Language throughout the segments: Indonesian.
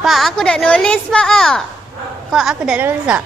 Pak, aku dah nulis, Pak. Kok aku dah nulis, Pak?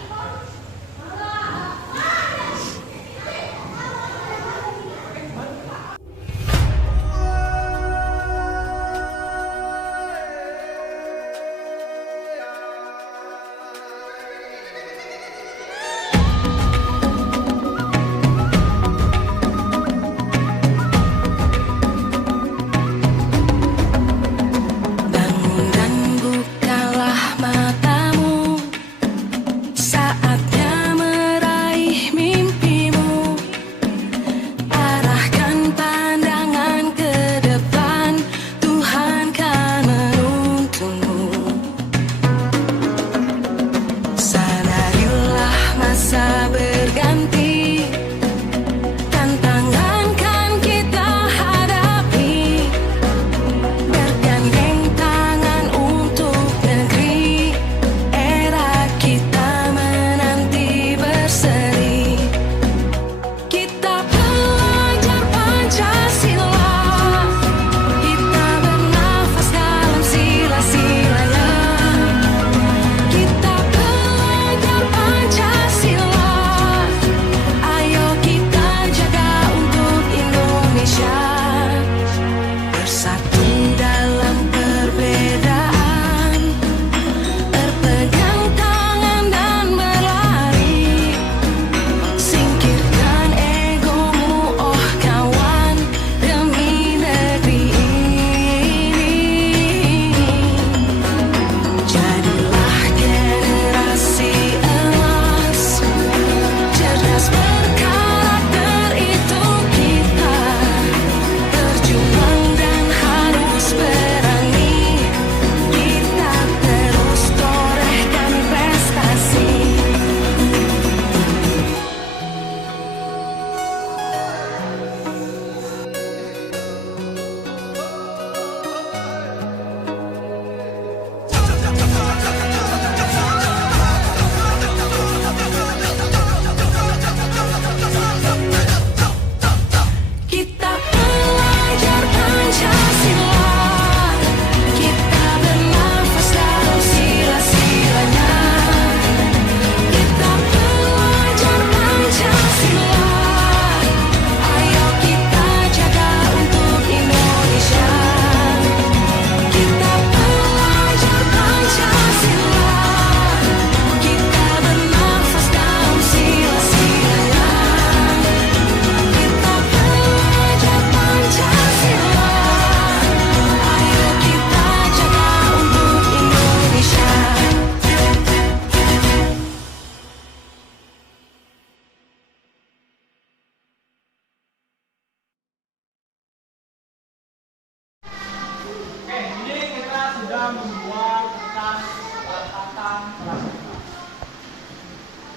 Membuat tas catatan kelas kita.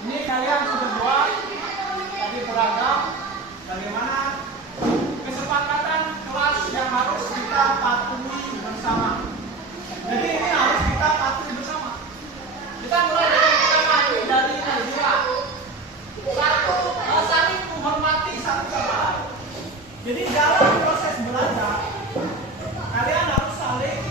Ini kalian sudah buat tadi beragam bagaimana kesepakatan kelas yang harus kita patuhi bersama. Jadi ini harus kita patuhi bersama. Kita mulai dari pertama ini dari dua. Satu, saling menghormati satu sama lain. Jadi dalam proses belajar kalian harus saling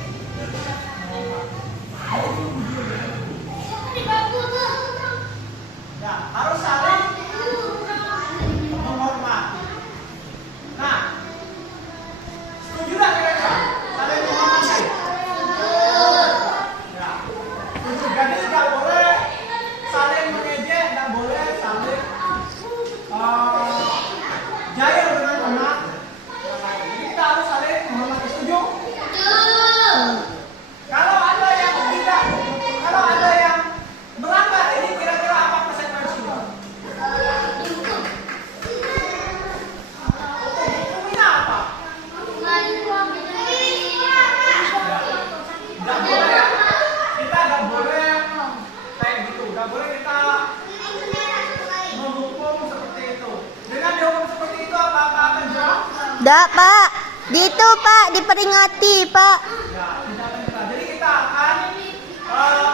harus saling menghormati. Nah, setuju nggak kira-kira? Saling menghormati. Ya, setuju. Jadi nggak boleh saling mengejek, nggak boleh saling jahil dengan teman. Jadi kita harus saling menghormati. Setuju? Kalau ada yang tidak, kalau ada yang melanggar, ini kira-kira apa konsekuensinya? Hukumnya apa? Nggak boleh ya? Kita nggak boleh kayak gitu. Nggak boleh kita menghukum seperti itu. Dengan dihukum seperti itu, apa akan jawab? Nggak, Pak. Gitu, Pak. Diperingati, Pak. Ya, tidak akan kita. Jadi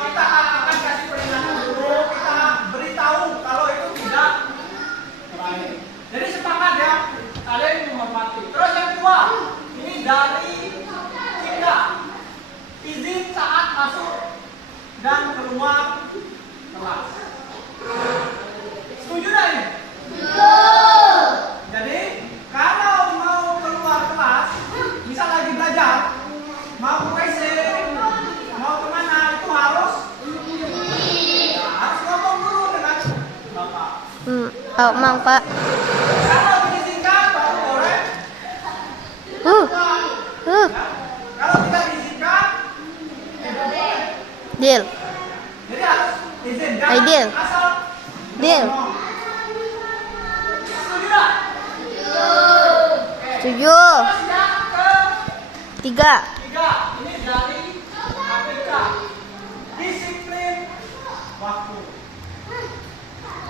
kita akan kasih peringatan dulu, kita beritahu kalau itu tidak baik. Jadi sepakat ya, kalian menghormati. Terus yang kedua, ini dari kita izin saat masuk dan keluar kelas. Setuju nggak ini? Jadi kalau mau keluar kelas, misal lagi belajar, mau ke WC, mau kemana itu harus ngomong dulu dengan Bapak. Oh, Mang, Pak. Kalau diizinkan baru boleh. Ya. Kalau tidak diizinkan, tidak boleh. Deal. Jadi harus izinkan. Deal. Asal Deal. ngomong. Setuju nggak? Setuju. Terus yang Tiga. ketiga, ini dari APK, disiplin waktu.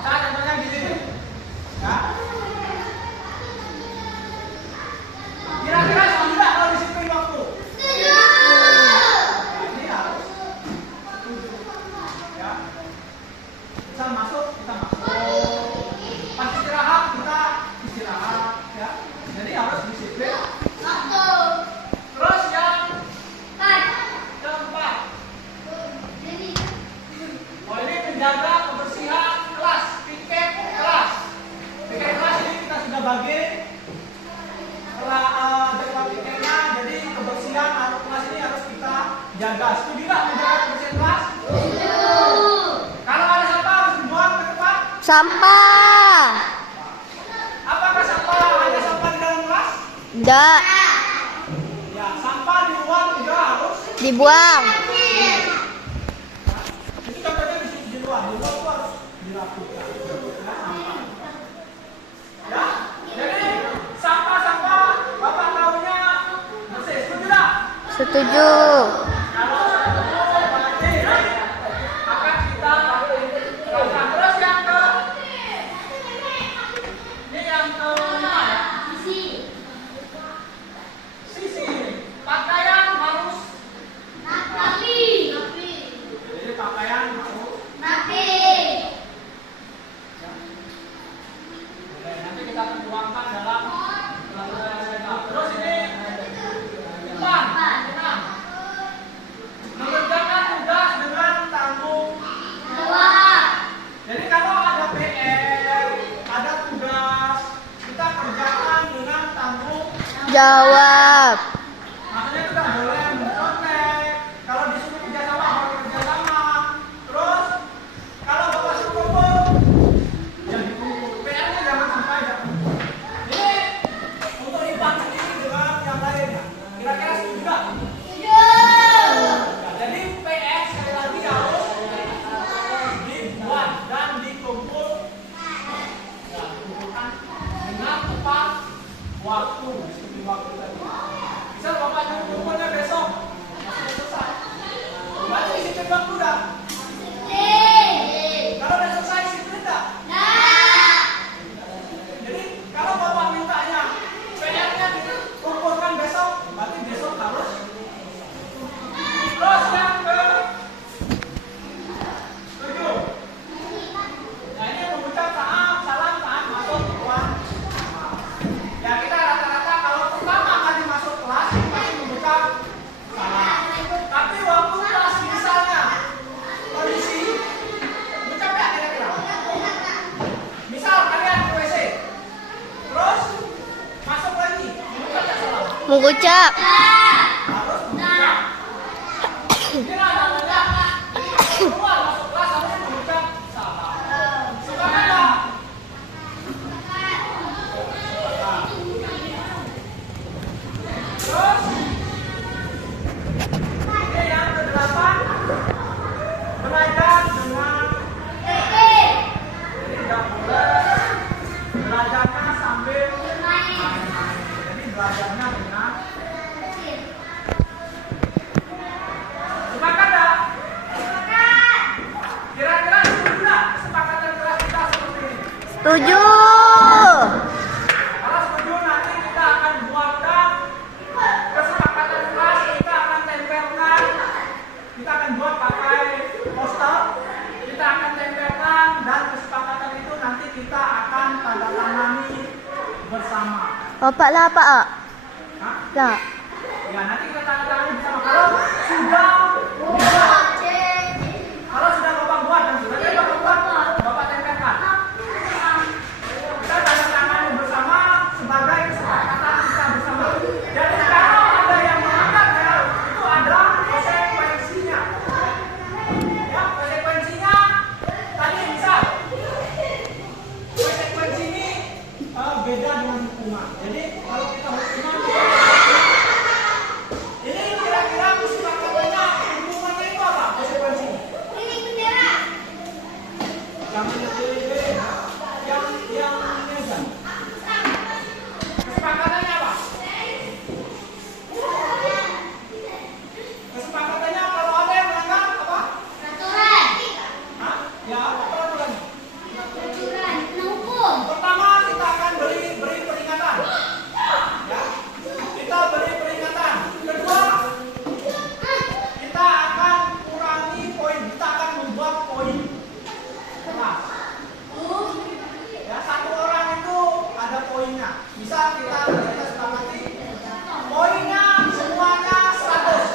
Nah, contohnya gini nih. Ya. Kira-kira setuju nggak kalau disiplin waktu? Nah, ini harus setuju. Ya. Bisa masuk, kita masuk. Pas istirahat, kita istirahat. Ya. Jadi harus disiplin. Terus yang keempat, oh ini menjaga kebersihan kelas, piket kelas. Piket kelas ini kita sudah bagi jadwal piketnya, jadi kebersihan kelas ini harus kita jaga. Setuju nggak menjaga kebersihan kelas? Kalau ada sampah harus dibuang ke tempat. Sampah. Apakah sampah ada sampah di dalam kelas? Enggak. Ya, sampah di luar juga harus Dibuang. itu contohnya di luar itu harus dilakukan. Ya, jadi sampah-sampah Bapak tahunya bersih, setuju tak? Setuju. Kalau setuju berarti akan kita lakukan. Terus yang ini yang kelima ya. Sisi pakaian harus jadi pakaian harus nanti kita akan tuangkan dalam pelajaran SMK. Terus ini depan, mengerjakan tugas dengan tanggung jawab. Jadi kalau ada PR, ada tugas, kita kerjakan dengan tanggung Jawab. Makanya itu nggak boleh mencontek. Kalau disuruh kerjasama harus kerjasama. Terus kalau bapak suruh kumpul, ya dikumpul. PR-nya jangan sampai ada kumpul. Ini untuk dibanding dengan yang lainnya. Kira-kira setuju nggak? Ya, jadi PR sekali lagi harus dibuat dan dikumpul. Ya, dikumpulkan dengan tepat waktu. Disiplin waktu tadi. Bisa bapak nyuruh kumpulnya besok masih selesai. Berarti disiplin waktu dah. Kalau udah selesai disiplin dah. Jadi kalau bapak mintanya PR-nya dikumpulkan besok, berarti besok harus. Terus yang ke 7. Nah ini mengucap salam saat masuk keluar. Ya kita rata-rata kalau pertama kali masuk kelas pasti mengucap salam. Tapi waktu kelas misalnya kondisi mengucap nggak kira-kira? Misal kalian ke WC, terus masuk lagi mengucap nggak salam? Mengucap. Harus mengucap. Kira namanya keluar masuk kelas harus mengucap salam. Sepakat nggak? Terus ini yang ke-8, belajar dengan jadi tidak boleh belajarnya sambil main-main. Jadi belajarnya dengan sepakat tak? Kira-kira setuju nggak kesepakatan kelas kita seperti ini? Setuju. Kalau setuju nanti kita akan buatkan kesepakatan kelas, kita akan tempelkan, kita akan buat pakai poster, kita akan tempelkan dan kesepakatan itu nanti kita akan tanda tangani bersama. Bapak lah, Pak. Hah? Lah. Ya nanti kita tanda tangani bersama. Kalau sudah bisa beda dengan hukuman. Jadi kalau kita hukuman, ini kira-kira kesepakatannya hukumannya itu apa? Konsekuensinya? Jangan dipilih-pilih. Yang ini kan. Kesepakatannya apa? Kesepakatannya kalau ada yang melanggar apa? Hah? Ya, apa peraturannya? Pertama kita akan beri peringatan. Ya. Kita beri peringatan. Kedua, kita akan kurangi poin. Kita akan membuat poin. Nah, ya, satu orang itu ada poinnya. Misal kita sepakati poinnya semuanya 100.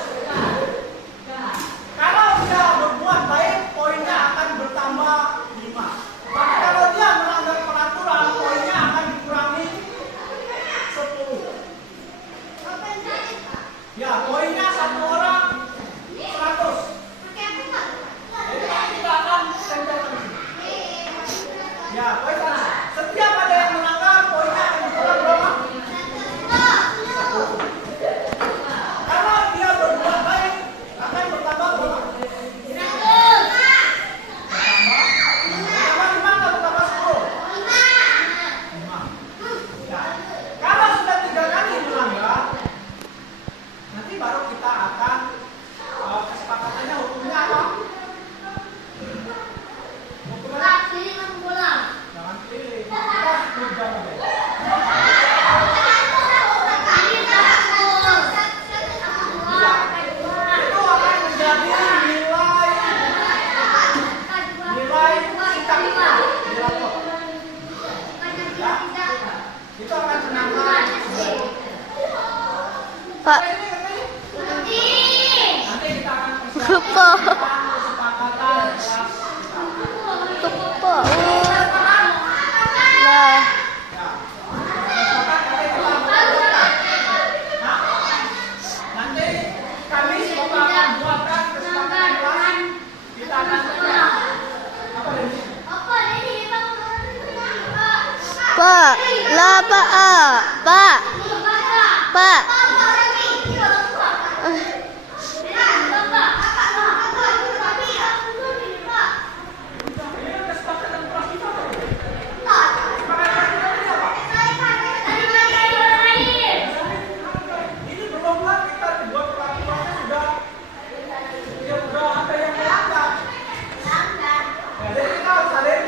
Kalau dia berbuat baik, poinnya akan bertambah 5. Tapi kalau dia melanggar peraturan, poinnya akan dikurangi 10. Ya, poinnya satu orang 100. Jadi kita akan tempelkan di sini. Ya, poin sana. Setiap ada yang melanggar, poinnya akan dikurang berapa? 10. Kalau dia berbuat baik, akan bertambah berapa? Bertambah 5 atau bertambah 10? 5. Ya. Kalau sudah 3 kali melanggar, nanti baru kita akan kesepakatannya hukumnya apa? Hukumnya jangan pilih. Kita sudah itu akan menjadi nilai sikap kita di rapor. Ya. Itu akan menambah. Pak. Nanti kita akan Lupa. kesepakatan kelas kita. Lupa. Lah. Ya. Kesepakatan nanti kita buatkan. Nah, nanti kami semoga akan buatkan kesepakatan kelas. Kita akan apa ini? Pak. Lah Pak. Pak. Pak. Ini kan kesepakatan kelas kita. Kesepakatan kita ini apa? Ini belum lah kita buat peraturannya sudah ada yang melanggar. Ya, jadi kita harus saling.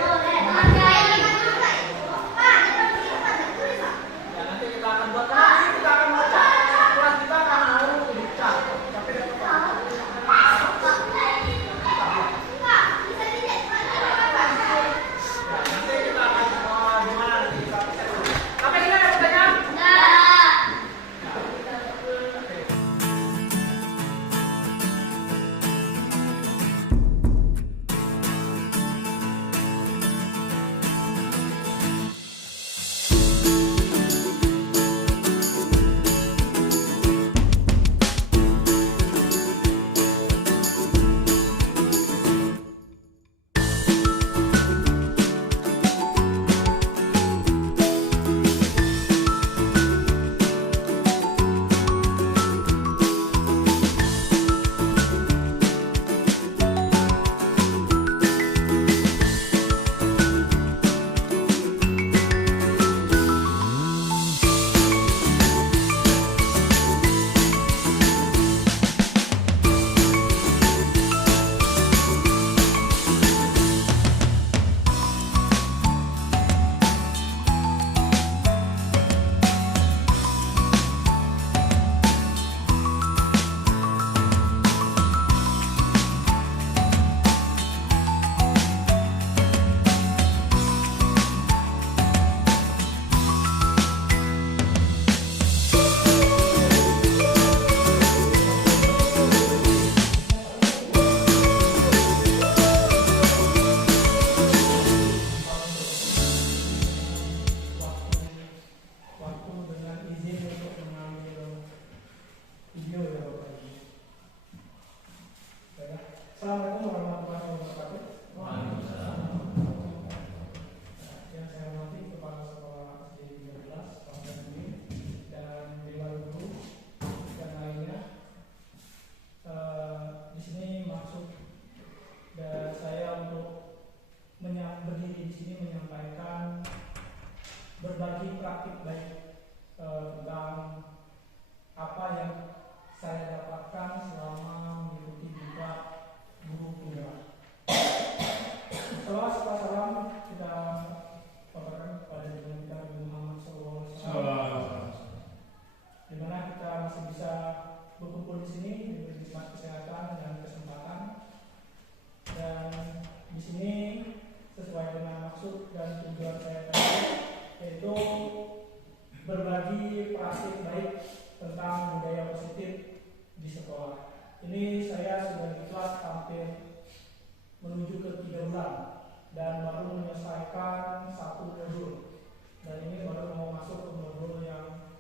Ya, nanti kita akan buat lagi, kita akan baca. berbagi praktik baik tentang apa yang saya dapatkan selama mengikuti juga guru penggerak. Setelah salam kita paparkan kepada Nabi Muhammad SAW, di mana kita masih bisa berkumpul di sini diberi nikmat kesehatan dan kesempatan. Dan di sini sesuai dengan maksud dan tujuan saya tadi, yaitu berbagi praktik baik tentang budaya positif di sekolah. Ini saya sudah di kelas hampir menuju ke 3 bulan dan baru menyelesaikan 1 modul. Dan ini baru mau masuk ke modul yang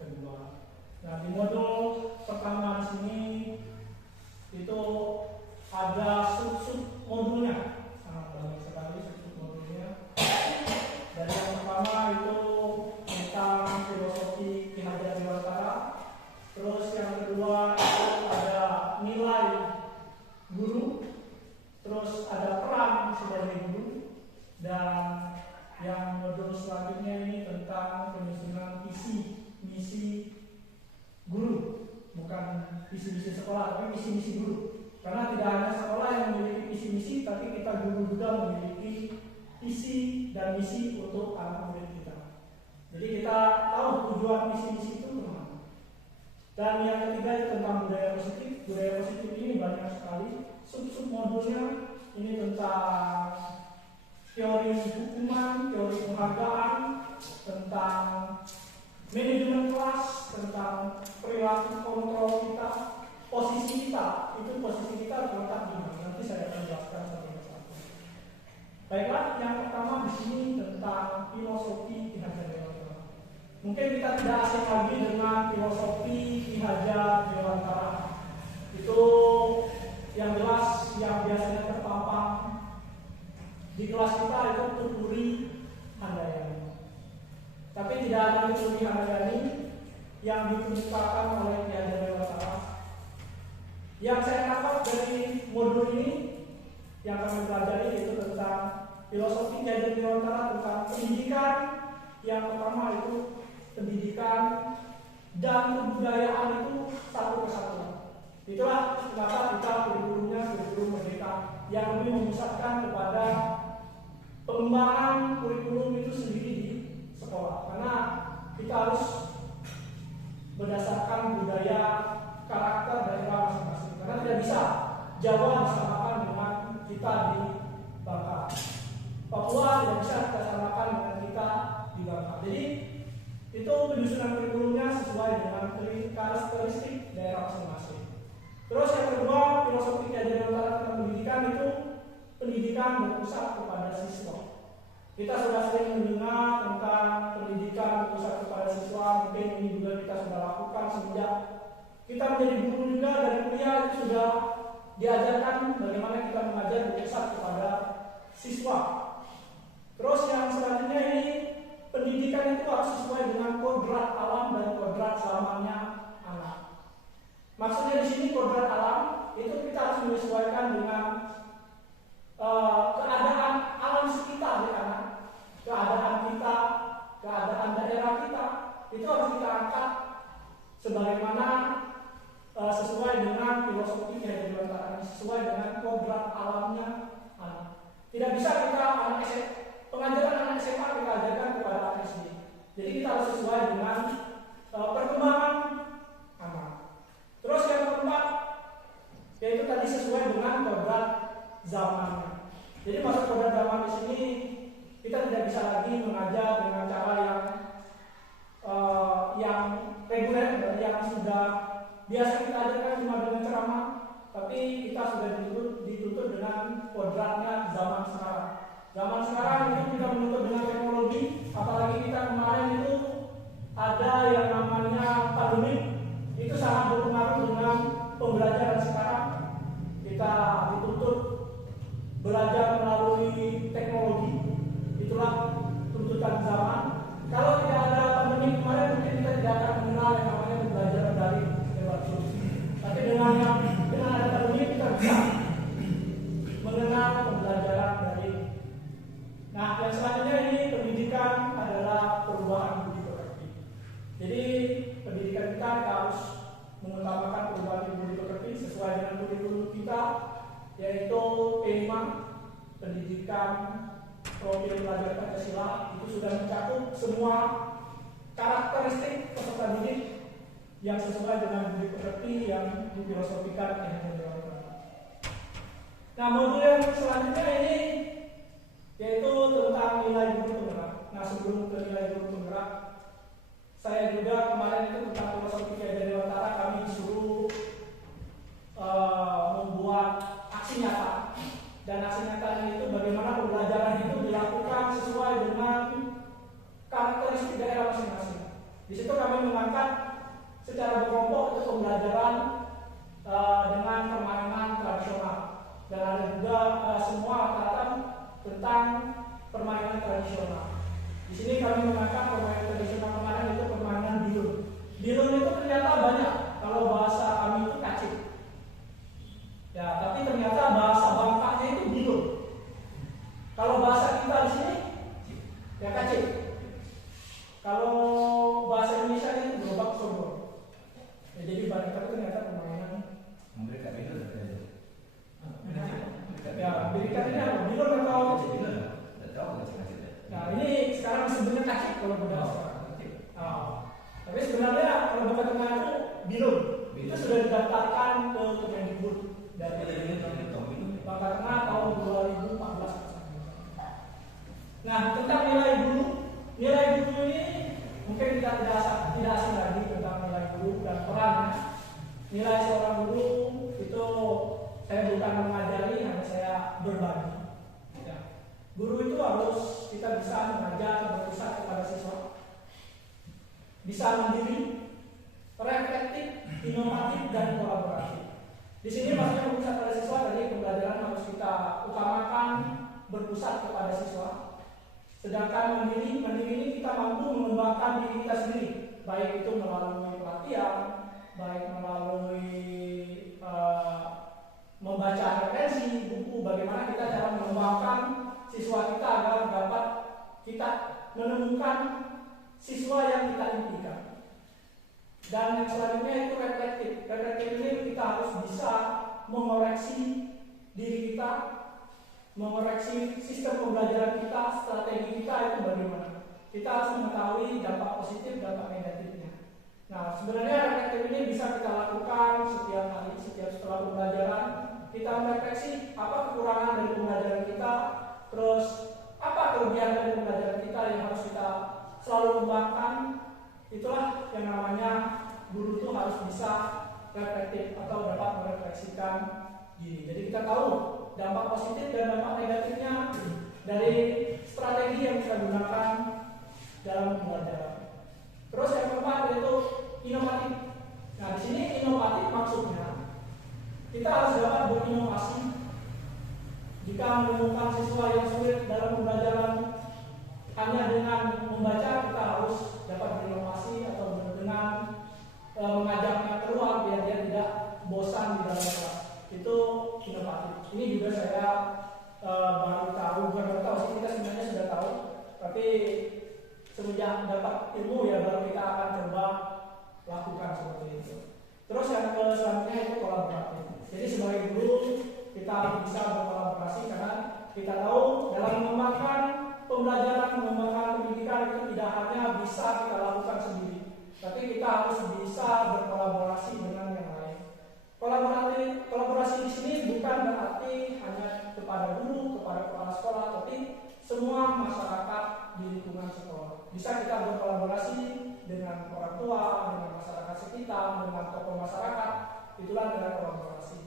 kedua. Nah, di modul pertama di sini itu ada sub-sub modulnya, sangat banyak sekali sub-sub modulnya. Dan yang pertama itu tentang filosofi Ki Hajar Dewantara. Terus yang kedua itu ada nilai guru. Terus ada peran sebagai guru. Dan yang modul selanjutnya ini tentang penyusunan visi misi guru, bukan visi-misi sekolah, tapi misi-misi guru. Karena tidak hanya sekolah yang memiliki visi-misi, tapi kita guru juga memiliki visi dan misi untuk anak murid kita. Jadi kita tahu tujuan visi-misi itu kemana. Dan yang ketiga itu tentang budaya positif. Budaya positif ini banyak sekali sub-sub modulnya. Ini tentang teori hukuman, teori penghargaan, tentang manajemen kelas, tentang perilaku kontrol kita, posisi kita, itu posisi kita terletak di mana. Nanti saya akan jelaskan satu persatu. Baiklah, yang pertama di sini tentang filosofi Ki Hajar Dewantara. Mungkin kita tidak asing lagi dengan filosofi Ki Hajar Dewantara. Itu yang jelas yang biasanya terpampang di kelas kita itu Tuturi Handayani. Tapi tidak hanya Tuturi Handayani yang dikemukakan oleh Ki Hajar Dewantara. Yang saya tangkap dari modul ini yang kami pelajari itu tentang filosofi Ki Hajar Dewantara tentang pendidikan. Yang pertama itu pendidikan dan kebudayaan itu satu kesatuan. Itulah kenapa kita kurikulumnya kurikulum merdeka yang lebih memusatkan kepada pengembangan kurikulum itu sendiri di sekolah. Karena kita harus berdasarkan budaya karakter daerah masing-masing. Karena tidak bisa Jawa disamakan dengan kita di Bangka. Papua tidak bisa kita samakan dengan kita di Bangka. Jadi itu penyusunan kurikulumnya sesuai dengan karakteristik daerah masing-masing. Terus yang kedua, filosofi Ki Hajar Dewantara tentang pendidikan itu pendidikan berpusat kepada siswa. Kita sudah sering mendengar tentang pendidikan berpusat kepada siswa. Mungkin ini juga kita sudah lakukan semenjak kita menjadi guru juga dari kuliah itu sudah diajarkan bagaimana kita mengajar berpusat kepada siswa. Terus yang selanjutnya ini pendidikan itu harus sesuai dengan kodrat alam dan kodrat zamannya anak. Maksudnya di sini kodrat alam itu kita harus menyesuaikan dengan keadaan alam sekitar di anak, keadaan kita, keadaan daerah kita itu harus kita angkat sebagaimana sesuai dengan filosofi Ki Hajar Dewantara, sesuai dengan kodrat alamnya anak. Tidak bisa kita pengajaran anak SMA kita ajarkan kepada anak SD. Jadi kita harus sesuai dengan perkembangan anak. Terus yang keempat yaitu tadi sesuai dengan kodrat zamannya. Jadi maksud kodrat zaman di sini kita tidak bisa lagi mengajar dengan cara yang reguler, yang sudah biasa kita ajarkan cuma dengan ceramah, tapi kita sudah dituntut dengan kodratnya zaman sekarang. Zaman sekarang itu kita menuntut dengan teknologi, apalagi kita kemarin itu ada yang namanya pandemi, itu sangat berpengaruh dengan pembelajaran sekarang. Kita dituntut belajar melalui teknologi, itulah tuntutan zaman. Kalau tidak ada pandemi kemarin mungkin kita tidak akan mengenal yang namanya pembelajaran dari lewat Zoom. Tapi dengan ada pandemi kita bisa mengenal pembelajaran dari. Nah, yang selanjutnya ini pendidikan pendidikan profil pelajar Pancasila itu sudah mencakup semua karakteristik peserta didik yang sesuai dengan budi pekerti yang difilosofikan di Hadiah Dewan Ulama. Nah, modul yang selanjutnya ini yaitu tentang nilai guru penggerak. Nah, sebelum ke nilai guru penggerak, saya juga kemarin itu tentang filosofi Hadiah Dewan Ulama kami disuruh membuat aksi nyata. Dan aksi nyatanya itu bagaimana pembelajaran itu dilakukan sesuai dengan karakteristik daerah masing-masing. Di situ kami mengangkat secara berkelompok itu pembelajaran dengan permainan tradisional, dan ada juga semua angkatan tentang permainan tradisional. Di sini kami mengangkat permainan tradisional kemarin itu permainan bilun. Bilun itu ternyata banyak. Kalau bahasa kami itu kacik. Ya, tapi ternyata bahasa Bangkanya itu bilun. Kalau bahasa kita di sini ya kacik. Kalau bahasa Indonesia itu gerobak sorbon. Ya, jadi banyak ternyata permainan. Mereka bilun Ya, berikan ini apa? Bilun atau kacik bilun? Tidak tahu kacik-kacik. Nah, ini sekarang sebenarnya kacik kalau budaya sekarang. Tapi sebenarnya kalau bukan teman itu bilun. Itu sudah didaftarkan ke Kemendikbud dari Bangka Tengah tahun 2014. Nah, tentang nilai guru ini mungkin kita tidak asing lagi tentang nilai guru dan perannya. Nilai seorang guru itu saya bukan mengajari, hanya saya berbagi. Ya. Guru itu harus kita bisa mengajar berpusat kepada siswa, bisa mandiri, reflektif, inovatif, dan kolaboratif. Di sini maksudnya berpusat pada siswa, jadi pembelajaran harus kita utamakan berpusat kepada siswa. Sedangkan mandiri ini kita mampu mengembangkan diri kita sendiri, baik itu melalui pelatihan, baik melalui membaca referensi buku, bagaimana kita cara mengembangkan siswa kita agar dapat kita menemukan siswa yang kita impikan. Dan yang selanjutnya itu reflektif. Reflektif ini kita harus bisa mengoreksi diri kita, mengoreksi sistem pembelajaran kita, strategi kita itu bagaimana. Kita harus mengetahui dampak positif, dampak negatifnya. Nah, sebenarnya reflektif ini bisa kita lakukan setiap hari, setiap setelah pembelajaran. Kita merefleksi apa kekurangan dari pembelajaran kita, terus apa kelebihan dari pembelajaran kita yang harus kita selalu kembangkan. Itulah yang namanya guru itu harus bisa reflektif atau dapat merefleksikan diri. Jadi kita tahu dampak positif dan dampak negatifnya dari strategi yang kita gunakan dalam pembelajaran. Terus yang keempat yaitu inovatif. Nah, di sini inovatif maksudnya kita harus dapat berinovasi. Jika menemukan siswa yang sulit dalam pembelajaran hanya dengan membaca, kita harus dapat berinovasi atau dengan mengajaknya keluar biar dia tidak bosan di dalam kelas. Itu inovatif. Ini juga saya baru tahu sih, kita sebenarnya sudah tahu, tapi semenjak dapat ilmu ya baru kita akan coba lakukan seperti itu. Terus yang selanjutnya itu kolaboratif. Jadi sebagai guru kita harus bisa berkolaborasi karena kita tahu dalam mengembangkan pembelajaran, mengembangkan pendidikan itu tidak hanya bisa kita lakukan sendiri, tapi kita harus bisa berkolaborasi dengan yang lain. Kolaborasi di sini bukan berarti hanya kepada guru, kepada kepala sekolah, tapi semua masyarakat di lingkungan sekolah. Bisa kita berkolaborasi dengan orang tua, dengan masyarakat sekitar, dengan tokoh masyarakat. Itulah dengan kolaborasi.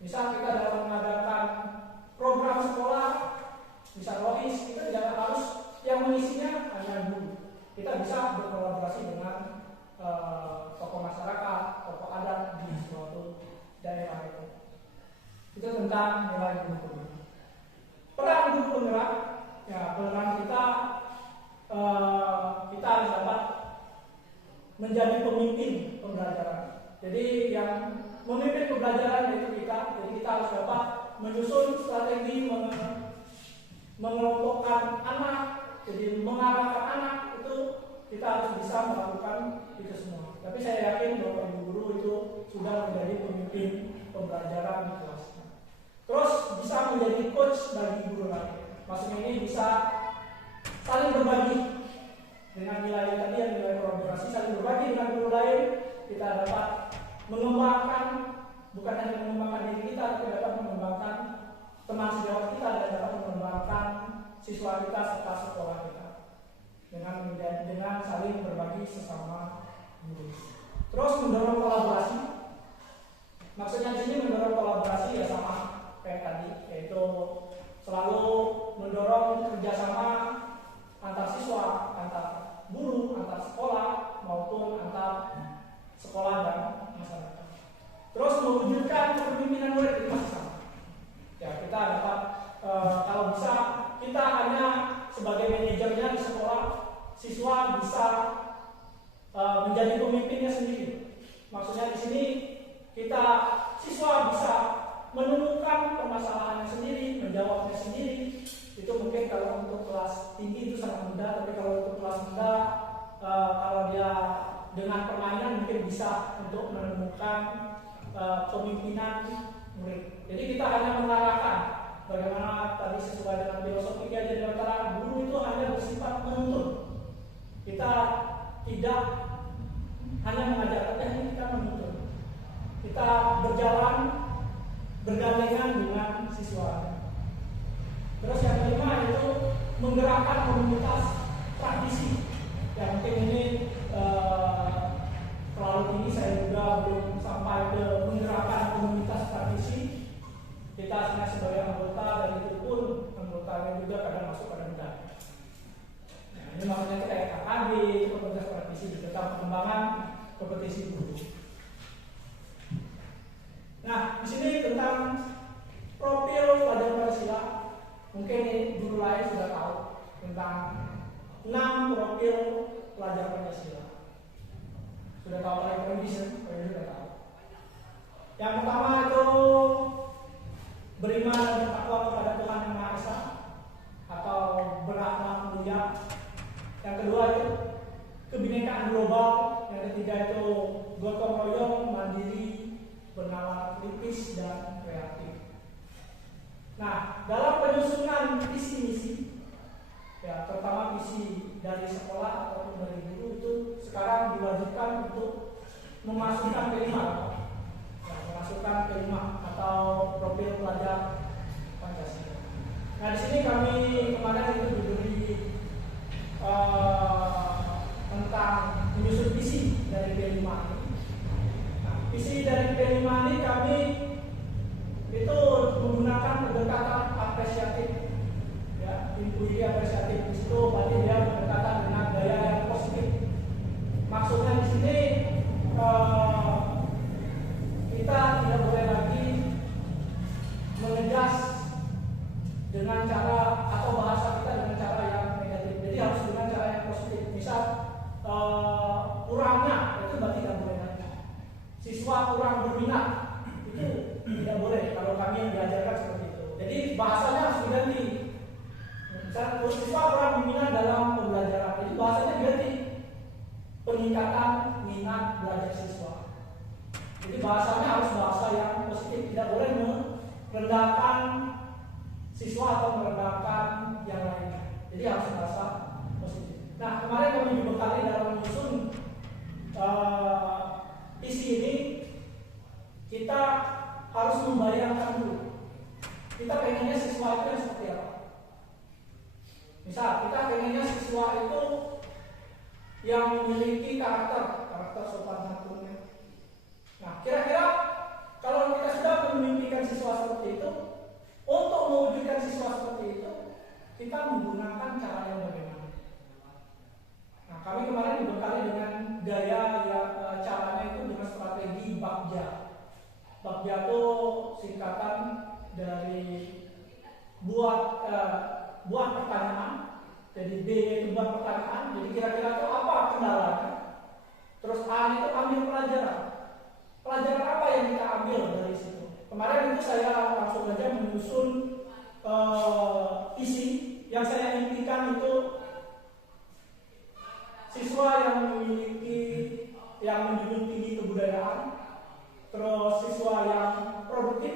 Misal kita dalam mengadakan program sekolah, misal rohis, itu tidak harus yang mengisinya hanya guru. Kita bisa berkolaborasi dengan tokoh masyarakat, tokoh adat di suatu daerah itu. Itu tentang nilai guru penggerak. Peran guru penggerak, ya peran kita harus dapat menjadi pemimpin pembelajaran. Jadi yang memimpin pembelajaran yaitu kita. Jadi kita harus dapat menyusun strategi mengelompokkan anak, jadi mengarahkan anak itu kita harus bisa melakukan itu semua. Tapi saya yakin bahwa ibu guru itu sudah menjadi pemimpin pembelajaran di kelasnya. Terus bisa menjadi coach bagi guru lain. Maksudnya ini bisa saling berbagi dengan nilai tadi yang nilai kolaborasi, saling berbagi dengan guru lain. Kita dapat mengembangkan, bukan hanya mengembangkan diri kita, tapi dapat mengembangkan teman sejawat kita dan dapat mengembangkan siswa kita serta sekolah kita dengan saling berbagi sesama guru. Terus mendorong kolaborasi. Maksudnya di sini mendorong kolaborasi ya sama kayak tadi, yaitu selalu mendorong kerjasama antar siswa, antar guru, antar sekolah maupun antar sekolah dan masyarakat. Terus mewujudkan kepemimpinan murid itu masih sama. Ya kita dapat kalau bisa kita hanya sebagai manajernya di sekolah, siswa bisa menjadi pemimpinnya sendiri. Maksudnya di sini siswa bisa menemukan permasalahannya sendiri, menjawabnya sendiri. Itu mungkin kalau untuk kelas tinggi itu sangat mudah, tapi kalau untuk kelas rendah, kalau dia dengan permainan mungkin bisa untuk menemukan pemimpinan murid. Jadi kita hanya mengarahkan bagaimana tadi sesuai dengan filosofi kajian antara guru itu hanya bersifat menuntun. Kita tidak hanya mengajarkan teknik, kita menuntun. Kita berjalan bergandengan dengan siswa. Terus yang kelima itu menggerakkan komunitas praktisi. Ya mungkin ini terlalu tinggi, saya juga belum sampai ke menggerakkan komunitas praktisi. Kita hanya sebagai anggota dan itu pun anggotanya juga kadang masuk pada bidang. Nah, ini maksudnya kayak KKB, komunitas praktisi di tentang pengembangan kompetisi guru. Nah, di sini tentang profil pelajar Pancasila, mungkin guru lain sudah tahu tentang 6 profil pelajar Pancasila. Sudah tahu life condition, sudah tahu. Yang pertama itu beriman dan bertakwa kepada Tuhan Yang Maha Esa atau berakhlak mulia. Yang kedua itu kebinekaan global. Yang ketiga itu gotong royong, mandiri, bernalar kritis dan kreatif. Nah, dalam penyusunan visi misi, ya pertama visi dari sekolah ataupun dari guru itu sekarang diwajibkan untuk memasukkan kelima, ya, memasukkan kelima atau profil pelajar Pancasila. Nah, di sini kami kemarin itu diberi tentang menyusun visi dari P5 ini. Visi dari P5 ini kami itu menggunakan pendekatan apresiatif, ya, intuisi apresiatif. Di situ berarti dia pendekatan dengan gaya yang positif. Maksudnya di sini kita tidak boleh lagi mengejas dengan cara atau bahasa kita dengan cara yang negatif. Jadi harus dengan cara yang positif. Misal kurangnya itu berarti tidak boleh lagi. Siswa kurang berminat itu tidak boleh kalau kami yang diajarkan seperti itu. Jadi bahasanya harus diganti. Misalnya siswa kurang berminat dalam pembelajaran, jadi bahasanya diganti. Peningkatan minat belajar siswa. Jadi bahasanya harus bahasa yang positif, tidak boleh merendahkan siswa atau merendahkan yang lainnya. Jadi harus bahasa positif. Nah, kemarin kami dibekali dalam menyusun visi ini, kita harus membayangkan dulu kita pengennya siswa itu yang seperti apa. Misal kita pengennya siswa itu yang memiliki karakter sopan santunnya. Nah, kira-kira kalau kita sudah memimpikan siswa seperti itu, untuk mewujudkan siswa seperti itu, kita menggunakan cara yang bagaimana? Nah, kami kemarin dibekali dengan gaya caranya itu dengan strategi Bagja. Bagja itu singkatan dari buat pertanyaan. Jadi B itu buat pertanyaan. Jadi kira-kira itu apa kendalanya? Terus A itu ambil pelajaran. Pelajaran apa yang kita ambil dari situ? Kemarin itu saya langsung saja menyusun visi yang saya impikan itu siswa yang memiliki yang menjunjung tinggi kebudayaan, terus siswa yang produktif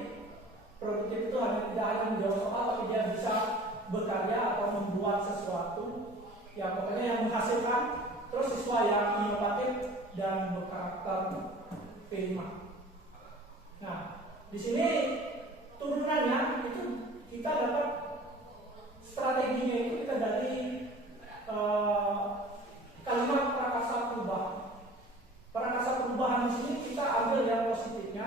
itu tidak hanya menjawab soal, tapi dia bisa berkarya atau membuat sesuatu yang pokoknya yang menghasilkan, terus siswa yang inovatif dan berkarakter P5. Nah, di sini turunannya itu kita dapat strateginya itu kita dari kalimat prakasa perubahan. Prakasa perubahan di sini kita ambil yang positifnya.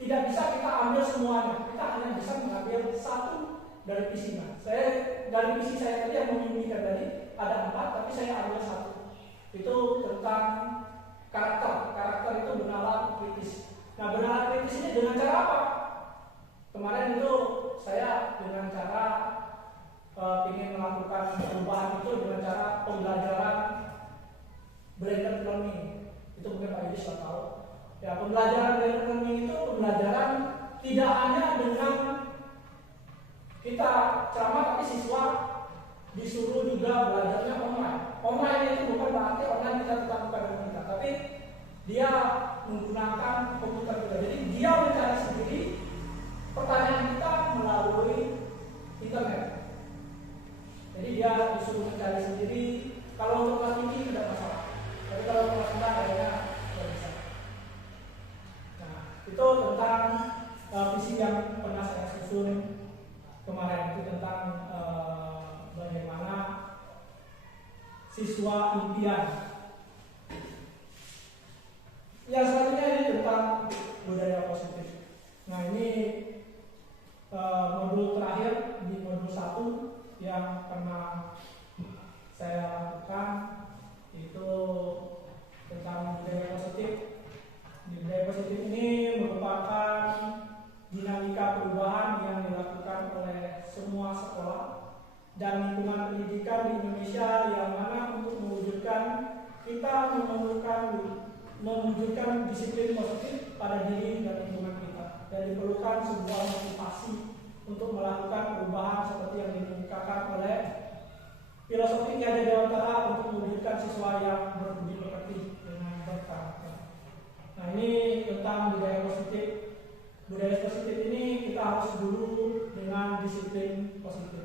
Tidak bisa kita ambil semuanya. Kita hanya bisa mengambil satu dari visinya. Saya dari visi saya tadi yang memimpikan tadi ada 4, tapi saya ambil satu. Itu tentang karakter. Karakter itu benalar kritis. Nah, benalar kritis ini dengan cara apa? Kemarin itu saya dengan cara ingin melakukan perubahan itu dengan cara pembelajaran blended learning. Itu mungkin Pak Yudi sudah tahu. Ya, pembelajaran blended learning itu pembelajaran tidak hanya dengan kita ceramah, tapi siswa disuruh juga belajarnya online. Online itu bukan berarti online kita tetap buka dengan kita, tapi dia menggunakan komputer juga. Jadi dia mencari sendiri pertanyaan kita melalui internet. Jadi dia disuruh mencari sendiri. Kalau untuk kelas tinggi tidak masalah, tapi kalau kelas rendah kayaknya tidak bisa. Nah, itu tentang visi yang pernah saya susun kemarin, itu tentang bagaimana siswa impian. Yang selanjutnya ini tentang budaya positif. Nah, ini modul terakhir di modul 1 yang pernah saya lakukan itu tentang budaya positif. Budaya positif ini merupakan dinamika perubahan yang dilakukan oleh semua sekolah dan lingkungan pendidikan di Indonesia, yang mana untuk mewujudkan kita mewujudkan disiplin positif pada diri dan lingkungan kita, dan diperlukan sebuah motivasi untuk melakukan perubahan seperti yang dikemukakan oleh filosofi Ki Dewantara untuk mewujudkan siswa yang berbudi pekerti dengan berkarakter. Nah, ini tentang budaya positif. Budaya positif ini kita harus dulu dengan disiplin positif.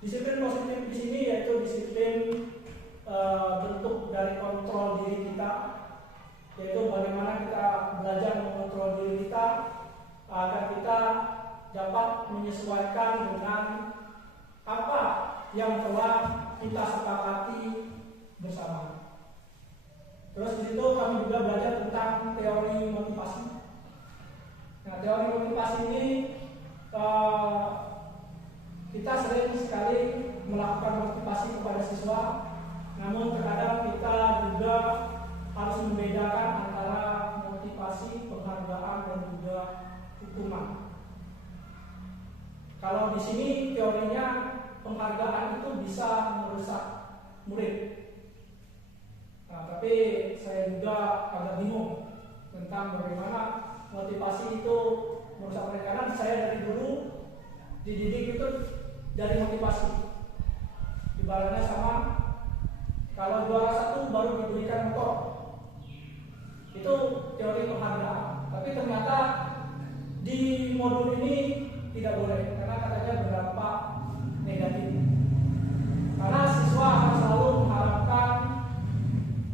Disiplin positif di sini yaitu disiplin bentuk dari kontrol diri kita, yaitu bagaimana kita belajar mengontrol diri kita agar kita dapat menyesuaikan dengan apa yang telah kita sepakati bersama. Terus di situ kami juga belajar tentang teori motivasi. Nah, teori motivasi ini kita sering sekali melakukan motivasi kepada siswa, namun terkadang kita juga harus membedakan antara motivasi, penghargaan, dan juga hukuman. Kalau di sini teorinya penghargaan itu bisa merusak murid. Nah, tapi saya juga agak bingung tentang bagaimana motivasi itu merusak murid, karena saya dari dulu dididik itu dari motivasi. Ibaratnya sama, kalau juara 1 baru diberikan motor. Itu teori penghargaan. Tapi ternyata di modul ini tidak boleh, karena katanya berdampak negatif. Karena siswa akan selalu mengharapkan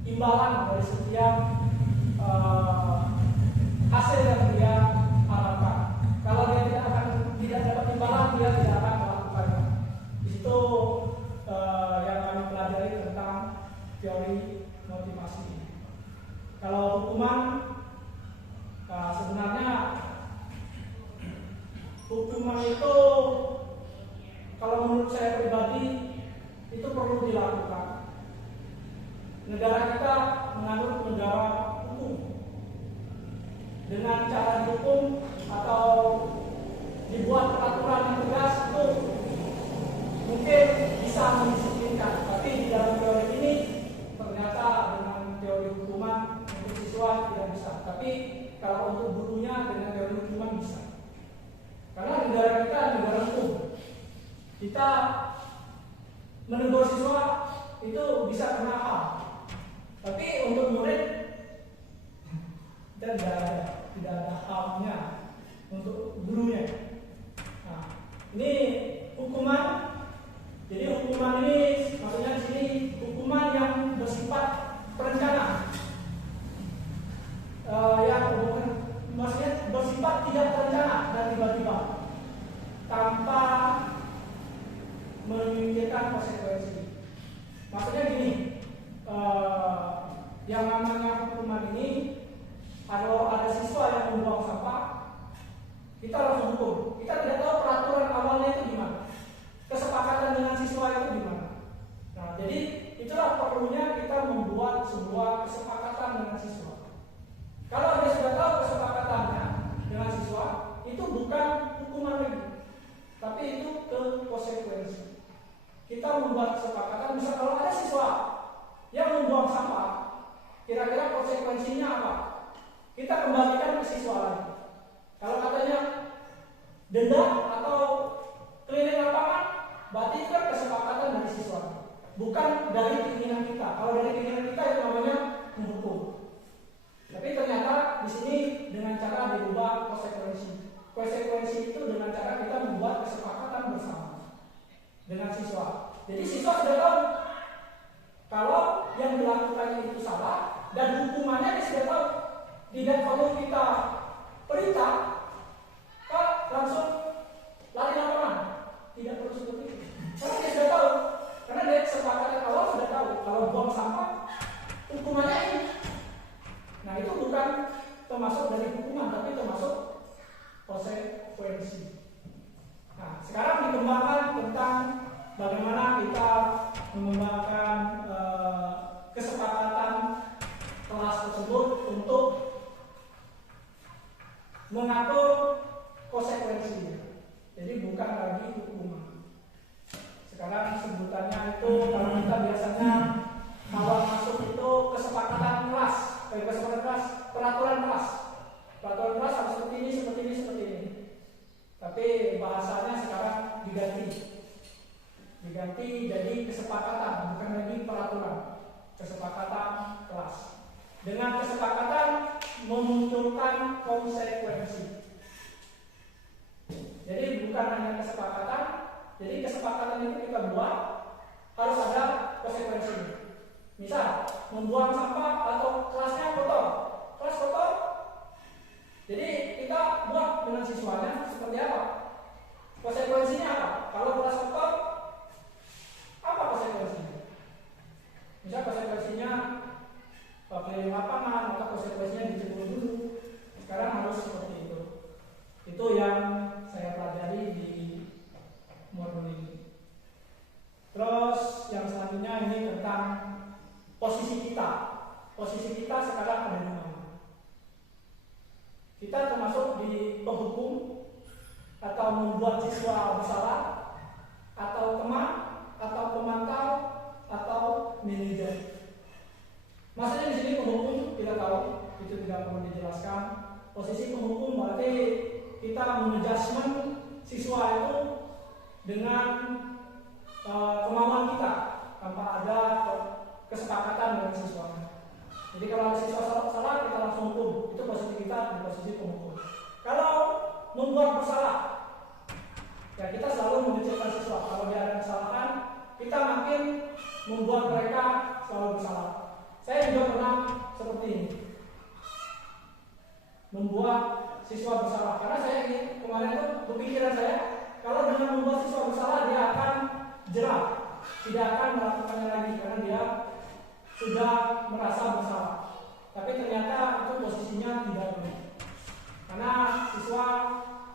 imbalan dari setiap hasil yang dia harapkan. Kalau dia tidak dapat imbalan, dia tidak akan melakukannya. Di situ yang kami pelajari tentang teori motivasi. Kalau hukuman, sebenarnya hukuman itu kalau menurut saya pribadi itu perlu dilakukan. Negara kita menganut negara hukum. Dengan cara dihukum atau dibuat peraturan yang tegas itu mungkin bisa mendisiplinkan. Tapi di dalam teori ini ternyata dengan teori hukuman untuk siswa tidak bisa. Tapi kalau untuk gurunya dengan teori hukuman bisa. Karena negara kita negara hukum. Kita menegur siswa itu bisa kena HAM. Tapi untuk murid kita tidak ada HAM-nya untuk gurunya. Nah, ini hukuman yang namanya hukuman ini, kalau ada siswa yang membuang sampah, kita langsung hukum. Kita tidak tahu peraturan awalnya itu gimana, kesepakatan dengan siswa itu gimana. Nah, jadi itulah perlunya kita membuat sebuah kesepakatan dengan siswa. Kalau dia sudah tahu kesepakatannya dengan siswa, itu bukan hukuman lagi, tapi itu ke konsekuensi. Kita membuat kesepakatan, misal kalau ada siswa yang membuang sampah, kira-kira konsekuensinya apa? Kita kembalikan ke siswa lagi. Kalau katanya denda atau keliling lapangan, berarti itu kan kesepakatan dari siswa, bukan dari keinginan kita. Kalau dari keinginan kita itu namanya menghukum. Tapi ternyata di sini dengan cara dirubah konsekuensi. Konsekuensi itu dengan cara kita membuat kesepakatan bersama dengan siswa. Jadi siswa sudah tahu kalau yang dilakukannya itu salah dan hukumannya dia sudah tahu. Tidak perlu kita perintah, Kak, langsung lari lapangan. Tidak perlu seperti itu. Karena dia sudah tahu. Karena dari kesepakatan awal sudah tahu kalau buang sampah hukumannya ini. Nah, itu bukan termasuk dari hukuman, tapi termasuk konsekuensi. Nah, sekarang dikembangkan tentang bagaimana kita mengembangkan kesepakatan kelas tersebut untuk mengatur konsekuensinya. Jadi bukan lagi hukuman. Sekarang sebutannya itu kalau kita biasanya awal masuk itu kesepakatan kelas, peraturan kelas. Peraturan kelas harus seperti ini, seperti ini, seperti ini. Tapi bahasanya sekarang diganti jadi kesepakatan, bukan lagi peraturan. Kesepakatan kelas. Dengan kesepakatan memunculkan konsekuensi. Jadi bukan hanya kesepakatan, jadi kesepakatan itu kita buat harus ada konsekuensinya. Misal membuang sampah atau kelasnya kotor, kelas kotor. Jadi kita buat dengan siswanya seperti apa? Konsekuensinya apa? Kalau kelas kotor, apa konsekuensinya? Misal konsekuensinya keliling lapangan, maka konsekuensinya dijemur dulu. Sekarang harus seperti itu. Itu yang saya pelajari di modul ini. Terus yang selanjutnya ini tentang posisi kita. Posisi kita sekarang ada di mana? Kita termasuk di penghukum atau membuat siswa bersalah, atau teman, atau pemantau, atau manajer. Maksudnya di sini penghukum kita tahu, itu tidak perlu dijelaskan. Posisi penghukum berarti kita mengadjustment siswa itu dengan kemauan kita tanpa ada kesepakatan dengan siswanya. Jadi kalau ada siswa salah kita langsung hukum. Itu posisi kita di posisi penghukum. Kalau membuat bersalah, ya kita selalu mengecilkan siswa. Kalau dia ada kesalahan, kita makin membuat mereka selalu bersalah. Saya juga pernah seperti ini, membuat siswa bersalah. Karena saya ini kemarin itu berpikiran saya, kalau dengan membuat siswa bersalah dia akan jerah, tidak akan melakukannya lagi karena dia sudah merasa bersalah. Tapi ternyata itu posisinya tidak benar. Karena siswa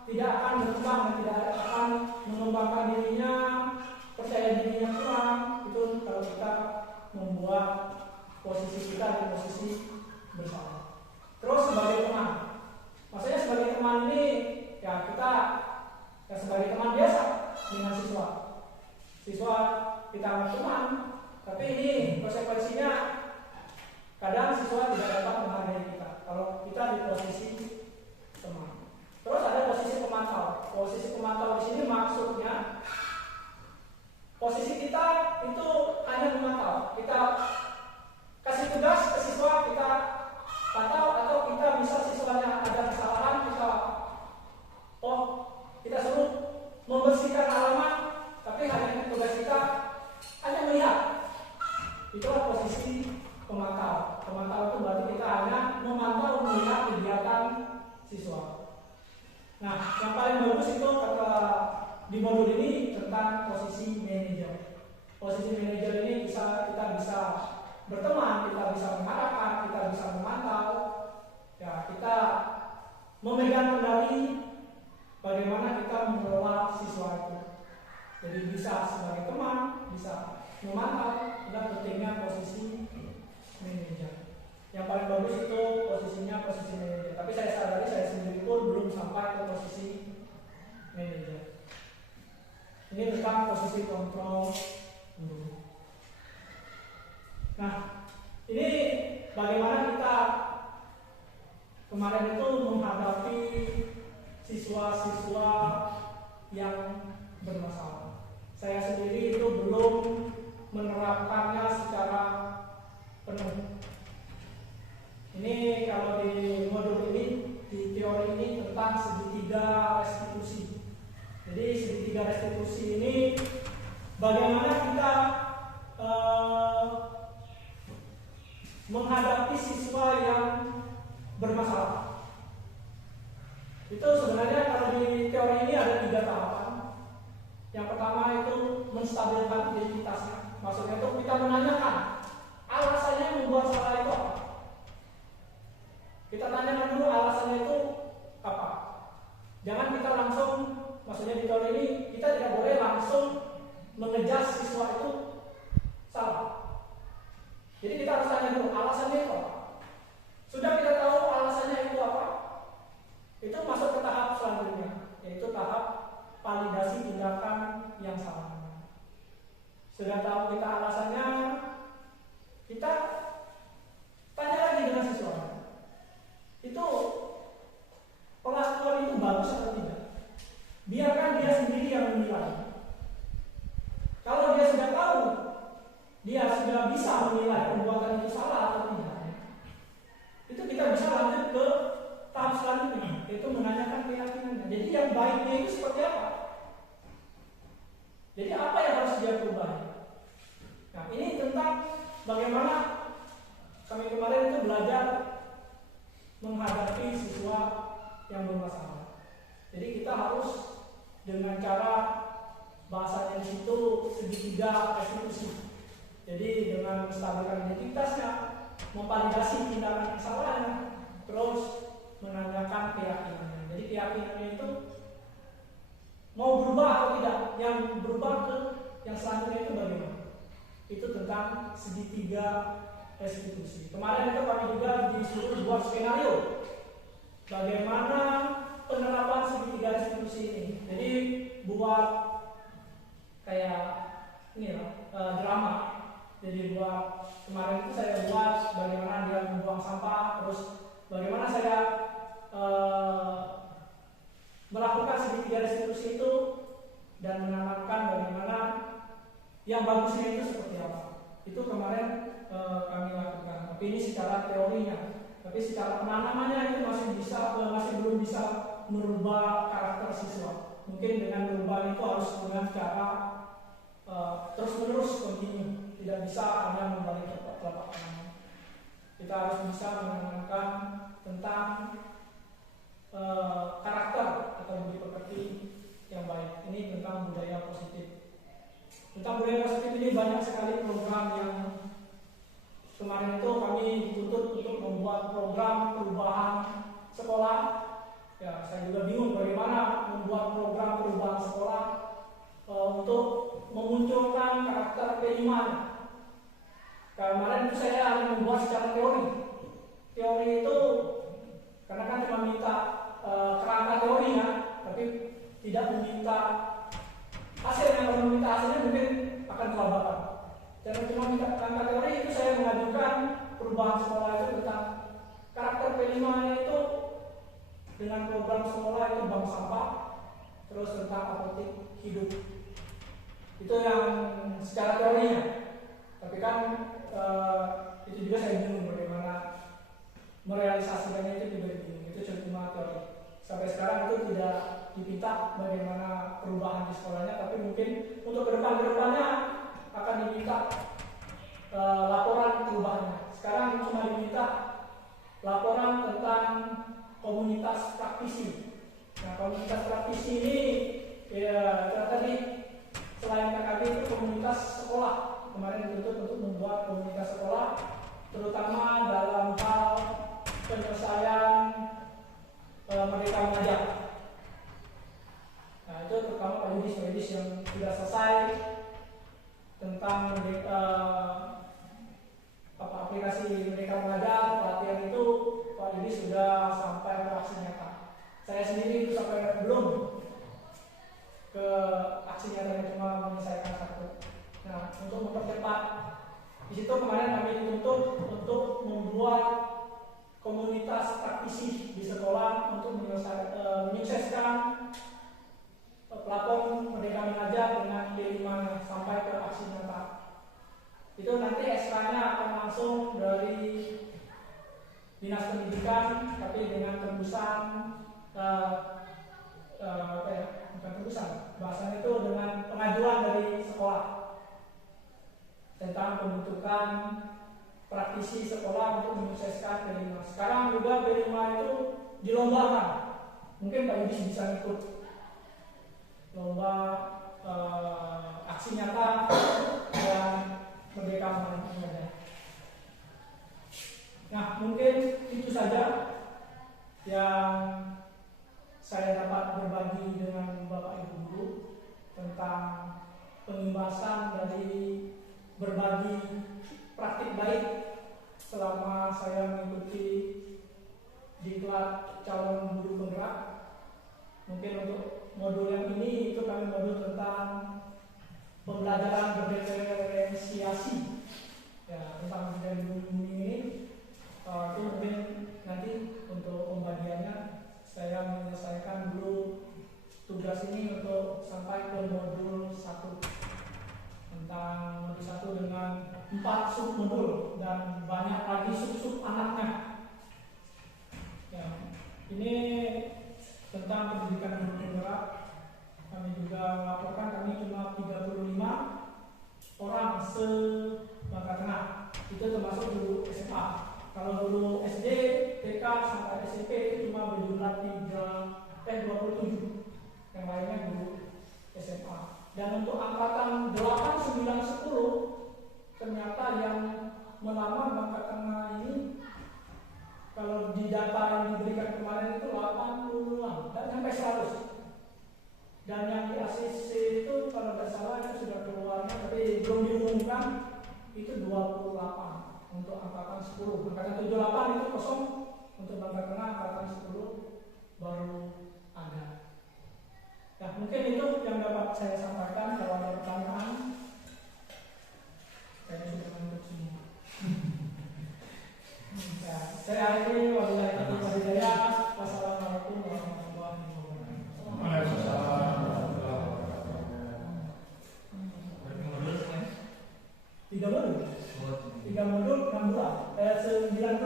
tidak akan berkembang dan tidak akan mengembangkan dirinya, percaya dirinya kurang. Itu kalau kita membuat posisi kita di posisi bersalah. Terus sebagai teman, maksudnya sebagai teman ini ya kita ya sebagai teman biasa dengan siswa. Siswa kita teman, tapi ini konsekuensinya kadang siswa tidak dapat menghargai kita kalau kita di posisi teman. Terus ada posisi pemantau. Posisi pemantau di sini maksudnya posisi kita itu hanya memantau. Kita kasih tugas ke siswa, kita pantau, atau kita misal siswanya ada kesalahan, kita suruh membersihkan halaman, tapi hanya tugas kita hanya melihat. Itulah posisi pemantau. Pemantau itu berarti kita hanya memantau, melihat kegiatan siswa. Nah, yang paling bagus itu kata di modul ini tentang posisi manajer. Posisi manajer ini kita bisa berteman, kita bisa mengharapkan, bisa memantau, ya kita memegang kendali bagaimana kita mengelola siswa itu. Jadi bisa sebagai teman, bisa memantau, dan pentingnya posisi manajer. Yang paling bagus itu posisinya posisi manajer. Tapi saya sadari saya sendiri pun belum sampai ke posisi manajer. Ini tentang posisi kontrol guru. Nah, ini bagaimana kita kemarin itu menghadapi siswa-siswa yang bermasalah. Saya sendiri itu belum menerapkannya secara penuh. Ini kalau di modul ini, di teori ini tentang segitiga restitusi. Jadi segitiga restitusi ini bagaimana kita menghadapi siswa yang bermasalah. Itu sebenarnya kalau di teori ini ada 3 tahapan. Yang pertama itu menstabilkan identitasnya. Maksudnya itu kita menanyakan alasannya membuat salah itu apa. Kita tanyakan dulu alasannya itu apa. Jangan kita langsung, maksudnya di teori ini kita tidak boleh langsung mengejar siswa itu salah. Jadi kita harus tanya dulu alasannya itu apa. Sudah kita tahu alasannya itu apa, itu masuk ke tahap selanjutnya, yaitu tahap validasi tindakan yang salah. Sudah tahu kita alasannya, kita tanya lagi dengan siswa. Itu pelakuan itu bagus atau tidak? Biarkan dia sendiri yang menilai. Kalau dia sudah tahu, dia sudah bisa menilai perbuatan itu salah atau tidak, itu kita bisa lanjut ke tahap selanjutnya, yaitu menanyakan keyakinannya. Jadi yang baiknya itu seperti apa? Jadi apa yang harus dia ubah? Nah, ini tentang bagaimana kami kemarin itu belajar menghadapi siswa yang bermasalah. Jadi kita harus dengan cara bahasanya di situ segitiga restitusi. Jadi dengan menstabilkan identitasnya, memvalidasi tindakan kesalahannya, terus menanyakan keyakinannya. Jadi keyakinannya itu mau berubah atau tidak, yang berubah ke yang selanjutnya itu bagaimana? Itu tentang segitiga restitusi. Kemarin itu kami juga disuruh buat skenario bagaimana penerapan segitiga restitusi ini. Jadi buat kayak ini drama. Jadi buat kemarin itu saya buat bagaimana dia membuang sampah, terus bagaimana saya melakukan segitiga restitusi itu dan menanamkan bagaimana yang bagusnya itu seperti apa. Itu kemarin kami lakukan. Tapi ini secara teorinya. Tapi secara penanamannya itu masih belum bisa merubah karakter siswa. Mungkin dengan merubah itu harus dengan cara terus menerus kontinu. Tidak bisa hanya membalik telapak tangan. Kita harus bisa menanamkan tentang karakter atau budi pekerti yang baik. Ini tentang budaya positif. Tentang budaya positif ini banyak sekali program yang kemarin itu kami dituntut untuk membuat program perubahan sekolah. Ya, saya juga bingung bagaimana membuat program perubahan sekolah untuk memunculkan karakter P5. Kemarin itu saya hanya membuat secara teori. Teori itu karena kan cuma minta kerangka teorinya, tapi tidak meminta hasilnya. Kalau meminta hasilnya mungkin akan kelabakan. Karena cuma minta kerangka teori, itu saya mengajukan perubahan sekolah itu tentang karakter P5 itu dengan program sekolah itu bank sampah, terus tentang apotek hidup. Itu yang secara teorinya. Tapi kan itu juga saya bingung bagaimana merealisasikannya, itu juga bingung. Itu cuma teori. Sampai sekarang itu tidak diminta bagaimana perubahan di sekolahnya, tapi mungkin untuk kedepannya akan diminta laporan perubahannya. Sekarang cuma diminta laporan tentang komunitas praktisi. Nah, komunitas praktisi ini ya tadi selain KKB itu komunitas sekolah. Kemarin dituntut untuk membuat komunitas sekolah, terutama dalam hal penyelesaian Merdeka Mengajar. Nah, itu terutama Pak Yudis yang sudah selesai tentang aplikasi Merdeka Mengajar, pelatihan itu Pak Yudis sudah sampai ke aksi nyata. Saya sendiri itu sampai belum ke aksi nyata, cuma menyelesaikan satu. Nah, untuk mempercepat, di situ kemarin kami dituntut untuk membuat komunitas praktisi di sekolah untuk menyukseskan platform Merdeka Mengajar dengan D5 sampai ke aksi nyata. Itu nanti SK-nya akan langsung dari Dinas Pendidikan, tapi dengan tembusan bukan tembusan, bahasanya itu dengan pengajuan dari sekolah tentang pembentukan praktisi sekolah untuk menyukseskan P5. Sekarang juga P5 itu dilombakan. Mungkin Pak Yudis bisa ikut lomba aksi nyata dan Merdeka Mengajar. Nah, mungkin itu saja yang saya dapat berbagi dengan Bapak Ibu Guru tentang pengimbasan dari berbagi praktik baik selama saya mengikuti diklat calon guru penggerak. Mungkin untuk modul yang ini itu kami modul tentang pembelajaran berdiferensiasi, ya, tentang budaya bumi ini. Itu mungkin nanti untuk pembagiannya saya menyelesaikan dulu tugas ini untuk sampai ke modul 1 tentang modul 1 dengan 4 sub modul dan banyak lagi sub-sub anaknya. Ya, ini tentang pendidikan guru penggerak. Kami juga melaporkan kami cuma 35 orang sebangka tengah. Itu termasuk guru SMA. Kalau guru SD, TK sampai SMP itu cuma berjumlah 27. Yang lainnya guru SMA. Dan untuk angkatan 8, 9, 10 ternyata yang melamar bangka tengah ini kalau di data yang diberikan kemarin itu 80-an dan sampai 100. Dan yang di ACC itu kalau tidak salah itu sudah keluarnya tapi belum diumumkan itu 28 untuk angkatan 10. Angkatan 78 itu kosong, untuk bangka tengah angkatan 10 baru ada. Nah, mungkin itu yang dapat saya sampaikan. Kalau ada pertanyaan, saya sudah menutup semua. Ya, saya akhiri wabillahi taufiq wal hidayah. Wassalamualaikum warahmatullahi wabarakatuh. Waalaikumsalam. 3 modul. 3 modul 6 bulan. 9 bulan.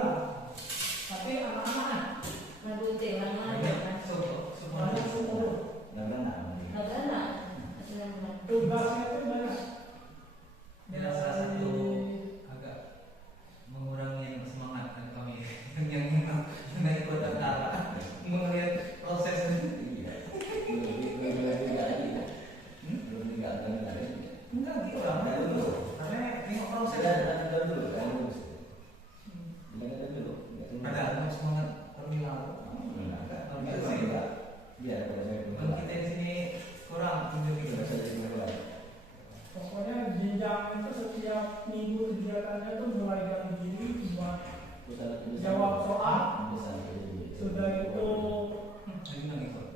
Tapi anak-anak Mengikuti orang mana kan? banyak semua. Tugasnya itu banyak. Bila salah satu agak mengurangi semangat dan kami yang ikut antara melihat proses enggak dia orang dulu karena tengok proses ada semangat terminal kalau kita di sini kurang Pokoknya jenjang itu setiap minggu kegiatannya itu mulai dari diri buat jawab soal, sudah itu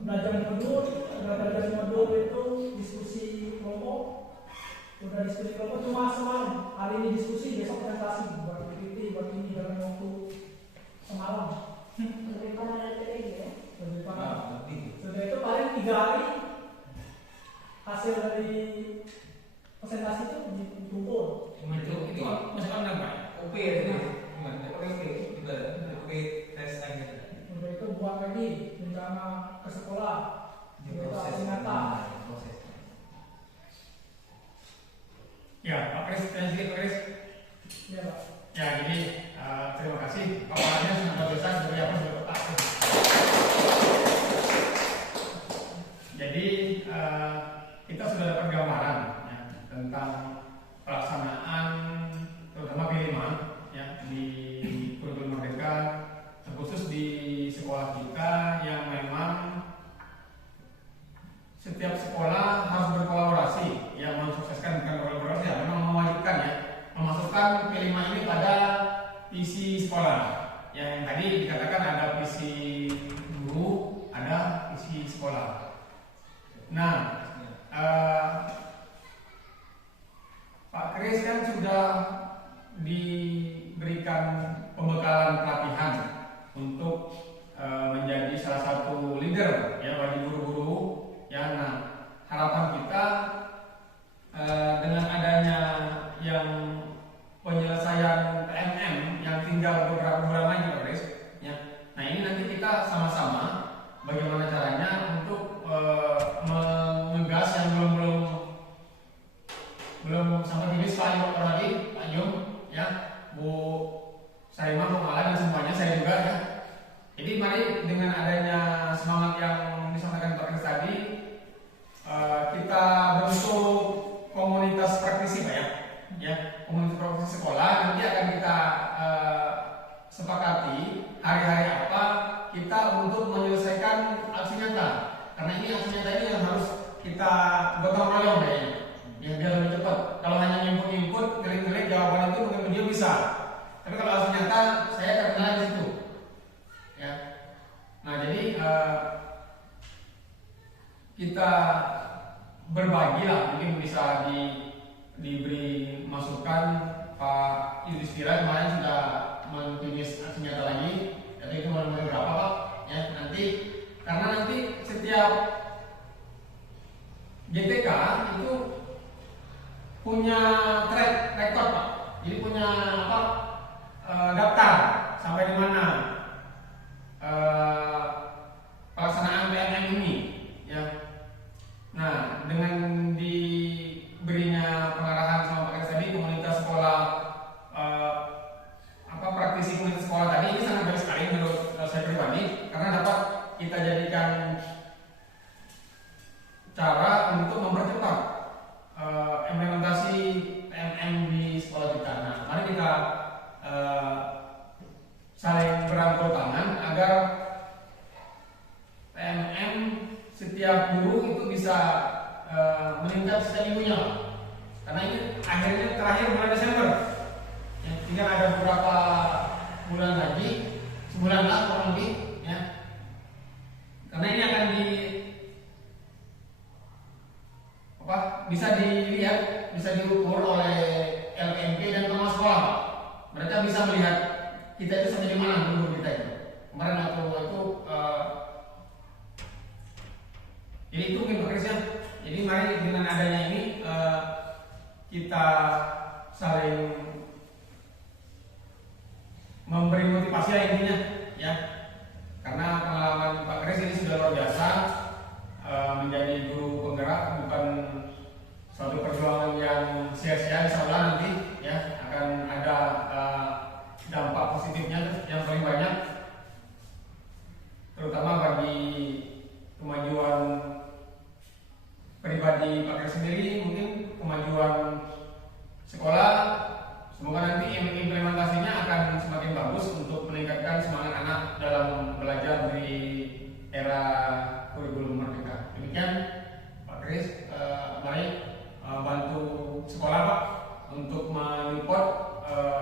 belajar modul itu diskusi kelompok, udah diskusi kelompok cuma semalam, hari ini diskusi besok presentasi buat PPT buat ini dalam waktu semalam. Lebih parah dari ya? Lebih parah. Sudah itu paling 3 hari hasil dari presentasi itu dikumpul. Itu masalah apa? OP ya, gimana? OP tes lagi. Udah itu buat lagi rencana ke sekolah. Itu hasil nyata. Ya, Pak Kris, tanya sedikit Pak Kris. Iya, Pak. Ya, jadi terima kasih. Paparannya sudah bagusan dari apa sudah kotak. Jadi kita sudah dapat gambaran ya, tentang pelaksanaan terutama P5 ya, di kurikulum Merdeka isi sekolah. Yang tadi dikatakan ada visi guru, ada visi sekolah. Nah, Pak Kris kan sudah diberikan pembekalan pelatihan untuk menjadi salah satu leader ya bagi guru-guru. Ya, nah, harapan kita dengan adanya yang penyelesaian PMM yang tinggal beberapa bulan lagi, Pak Kris. Ya, nah ini nanti kita sama-sama bagaimana caranya untuk menggas yang belum sampai finish, Pak Yum tadi, Pak Yum, ya, Bu Saima, Bu Mala dan semuanya, saya juga ya. Jadi mari dengan adanya semangat yang disampaikan Pak Kris tadi, kita bentuk komunitas praktisi, Pak ya. Ya, komunitas praktisi sekolah nanti akan kita sepakati hari-hari apa kita untuk menyelesaikan aksi nyata. Karena ini aksi nyata ini yang harus kita gotong royong ya. Ya biar lebih cepat. Kalau hanya input, ngelik-ngelik jawaban itu mungkin beliau bisa. Tapi kalau aksi nyata saya terkenal di situ. Ya. Nah, jadi kita berbagi lah, mungkin bisa diberi masukan. Pak Yudhistira kemarin sudah menfinish aksi nyata lagi, jadi itu mulai berapa Pak? Ya nanti karena nanti setiap GTK itu punya track record Pak, jadi punya apa? Daftar sampai di mana pelaksanaan PMM ini, ya. Nah, dengan diberinya pengarahan sama Pak Kris tadi, komunitas sekolah praktisi komunitas sekolah tadi ini sangat baik sekali menurut saya pribadi, karena dapat kita jadikan cara untuk mempercepat implementasi PMM di sekolah kita. Nah, mari kita saling berangkul tangan agar PMM setiap guru itu bisa meningkat setiap minggunya, karena ini akhirnya terakhir bulan Desember ya, tinggal ada beberapa bulan lagi, sebulan lah kurang lebih ya, karena ini akan bisa dilihat, bisa diukur oleh LPMP dan pengawas sekolah. Mereka bisa melihat kita itu sampai di mana guru kita itu. Kemarin waktu itu jadi itu mungkin Pak Kris ya. Jadi mari dengan adanya ini kita saling memberi motivasi ya intinya ya. Karena pengalaman Pak Kris ini sudah luar biasa, menjadi guru penggerak bukan suatu perjuangan yang sia-sia, insyaallah nanti ya akan ada dampak positifnya yang paling banyak, terutama bagi kemajuan pribadi Pak Kris sendiri, mungkin kemajuan sekolah. Semoga nanti implementasinya akan semakin bagus untuk meningkatkan semangat anak dalam belajar di era kurikulum merdeka. Demikian Pak Kris, mari bantu sekolah Pak untuk mengimport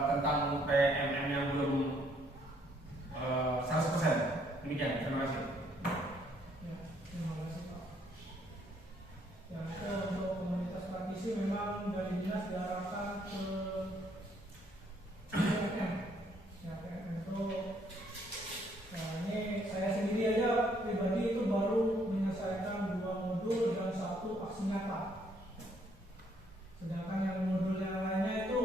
tentang PMM yang belum 100%. Demikian, terima kasih. Ya, terima kasih Pak. Ya, untuk komunitas praktisi memang dari dinas diarahkan ke PMM. Ya, PMM itu, nah ini saya sendiri aja pribadi itu baru menyelesaikan 2 modul dan 1 aksi nyata. Sedangkan yang modul yang lainnya itu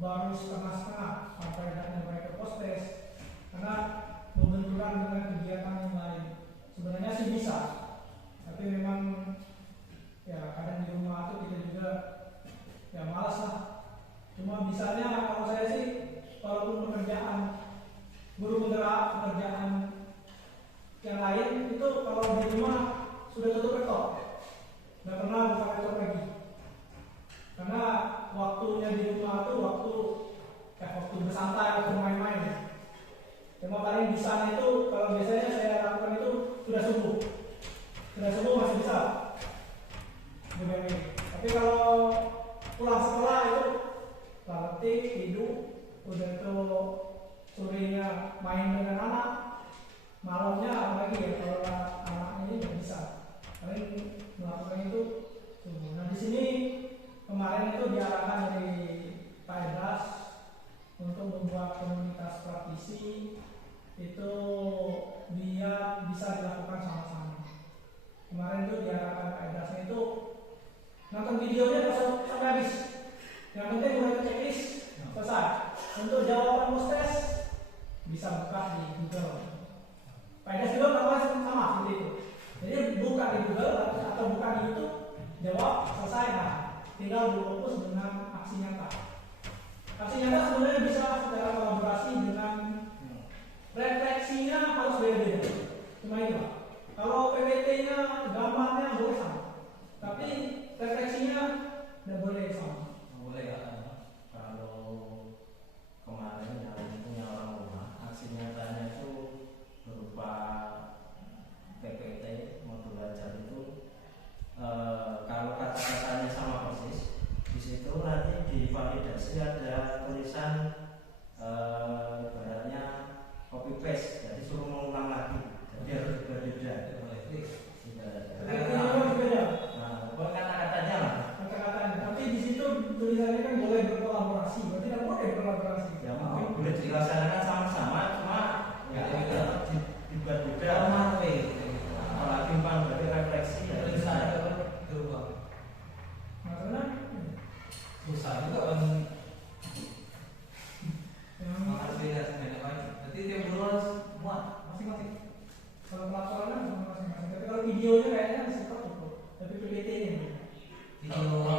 baru setengah-setengah sampai nyampe ke post-test, karena membenturan dengan kegiatan yang lain. Sebenarnya sih bisa, tapi memang ya kadang di rumah itu kita juga ya malas lah. Cuma bisanya kalau saya sih, walaupun pekerjaan guru penggerak, pekerjaan yang lain itu kalau di rumah sudah tutup laptop, nggak pernah buka laptop lagi. Karena waktunya di rumah itu waktu bersantai, waktu main-main. Cuma paling bisanya itu kalau biasanya saya lakukan itu sudah subuh masih bisa. Tapi kalau pulang sekolah itu latih, tidur, udah itu sorenya main dengan anak, malamnya apalagi ya kalau anaknya ini nggak bisa. Paling melakukan itu. Nah di sini kemarin itu diarahkan dari Pak Edras untuk membuat komunitas praktisi itu dia bisa dilakukan sama-sama. Kemarin itu diarahkan Pak Edrasnya itu nonton videonya sampai habis. Yang penting udah checklist selesai. Untuk jawaban post test bisa buka di Google. Pak Edras juga melakukan sama seperti itu. Jadi buka di Google atau buka di YouTube, jawab selesai. Nah, tinggal fokus dengan aksi nyata. Aksi nyata sebenarnya bisa secara kolaborasi dengan refleksinya harus beda-beda. Cuma itu. Kalau PPT-nya gambarnya boleh sama, tapi refleksinya tidak boleh sama. Boleh ya. Kalau kemarin yang punya orang rumah, aksi nyatanya itu berupa PPT modul belajar itu kalau kata-katanya sama persis, di situ nanti divalidasi ada tulisan ibaratnya copy paste, jadi suruh mengulang lagi, jadi harus berbeda. Nah, bukan kata-katanya lah. Kata-katanya, tapi di situ tulisannya kan boleh berkolaborasi, berarti tidak boleh berkolaborasi. Ya mungkin boleh dilaksanakan sama-sama, cuma nggak dibuat beda. Apalagi pan berarti refleksi ya bisa berubah. Maksudnya Susah juga kan. yang Harus beda sebenarnya. Berarti tiap bulan muat masing-masing. kalau pelaporannya sama masing-masing, tapi kalau videonya kayaknya masih cukup, tapi PPT-nya Kalau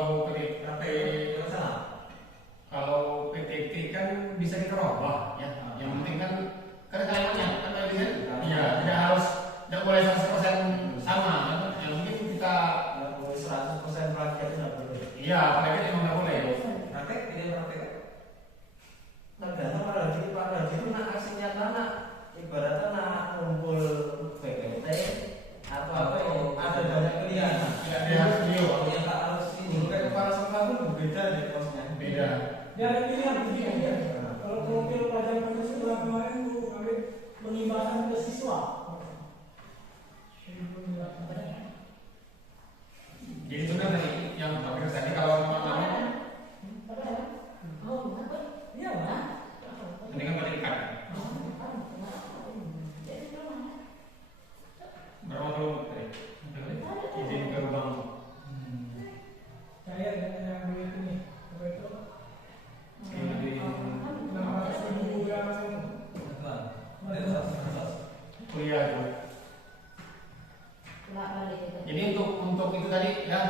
kalau PTT kan bisa kita rubah ya. Yang penting kan kalimatnya kan tadi kan. Iya, tidak boleh 100% sama. Yang penting kita 100% praktek itu nggak boleh. iya, apalagi emang nggak boleh. Praktek tidak praktek. Tergantung pada itu nak aksi nyata nak ibaratnya nak kumpul PPT atau apa ya ada banyak pilihan. Tidak ada video. Kalau yang tak harus ini kayak kepala sekolah pun berbeda deh kosnya. Beda. dia ada pilihan ya. Kalau profil pelajaran sekolah kemarin tuh kami mengimbangkan ke siswa. Jadi benar tadi yang Pak Chris tadi kalau memang Iya lah. mendingan pada ikan. Berapa dulu tadi? Izin ke rumah. Saya yang duit ini apa itu? Yang di 600.000 gram itu. kuliah itu. Jadi untuk itu tadi ya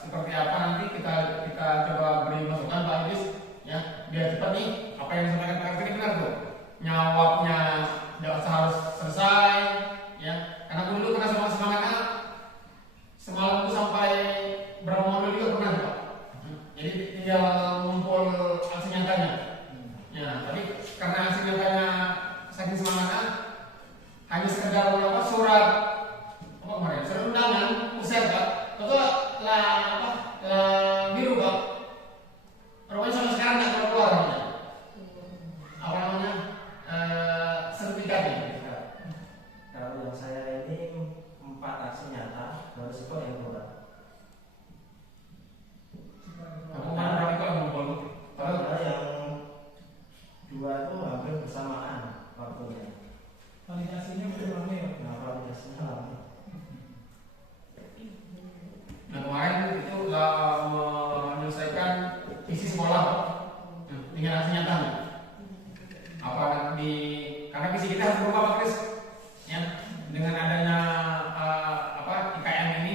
seperti apa nanti kita coba beri masukan Pak Idris ya biar cepat nih apa yang disampaikan Pak Idris ini benar tuh nyawabnya tidak usah harus selesai ya karena dulu kena semangatnya semalam itu sampai berapa modul juga pernah Pak. Jadi tinggal ngumpul aksi nyatanya ya tapi karena aksi nyatanya saking semangatnya hanya sekedar surat kemarin surat undangan usir Pak itu biru Pak rupanya sampai sekarang nggak keluar apa namanya sertifikatnya. Kalau yang saya ini 4 aksi nyata baru sekolah yang keluar. Aku mana berapa kalau ngumpul Kalau yang 2 itu hampir bersamaan waktunya. Validasinya belum lama ya. Nah, validasinya lama. nah kemarin itu menyelesaikan isi sekolah Pak. Tinggal aksi nyatanya apa di karena visi kita harus berubah Pak Kris ya dengan adanya IKN ini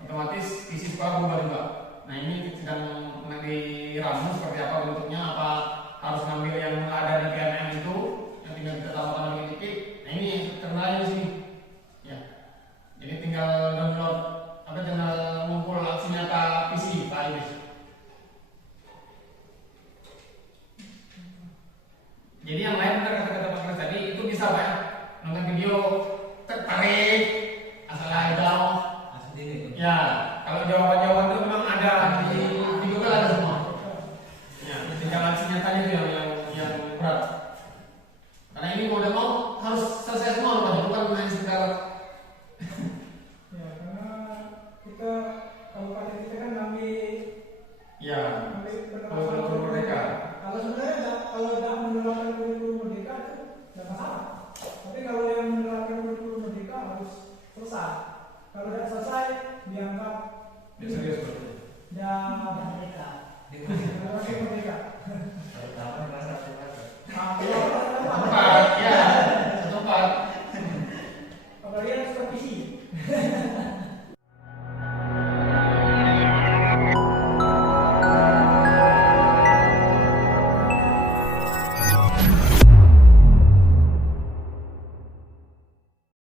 otomatis visi sekolah berubah juga. Nah ini sedang diramu seperti apa bentuknya, apa harus ngambil yang ada di PNM itu yang tinggal kita tambahkan lagi dikit. Nah ini terkenalnya di sini ya jadi tinggal download tinggal ngumpul aksi nyata visi Pak Idris. Jadi yang lain benar kata-kata Pak Kris tadi itu bisa Pak ya nonton video tertarik asal ada ya kalau jawaban-jawaban itu memang ada di Google ada semua ya tinggal aksi nyatanya itu yang Dan Generasi Merdeka.